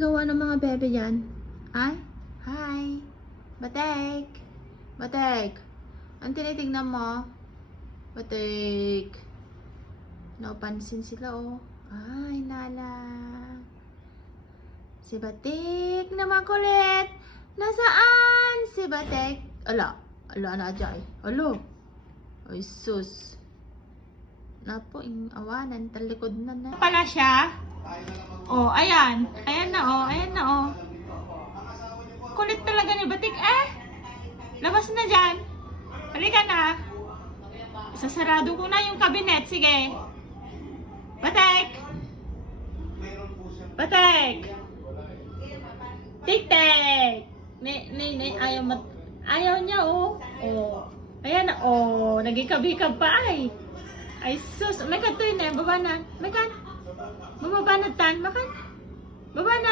ginagawa ng mga bebe yan? Ay? Hi! Batek! Batek! Ang tinitignan mo? Batek! Napansin sila oh. Ay, Nala. Si Batek naman kulit. Nasaan si Batek? Ala. Ala na dyan. Alo. Ay, sus. Napo, awanan. Talikod na na. Pala siya. Oh, ayan. Ayan na oh. Ayan na oh. Kulit talaga ni Batik. Labas na dyan. Halika na. Sasarado ko na yung cabinet. Sige. Batek! Batek! Tik-tik! Ayaw niya oh. Oh. Ayan na oh. Nagikab-hikab pa ay. Ay sus. May kanto yun eh. Baba na. May kan. Bumaba na tan. Makan. Baba na.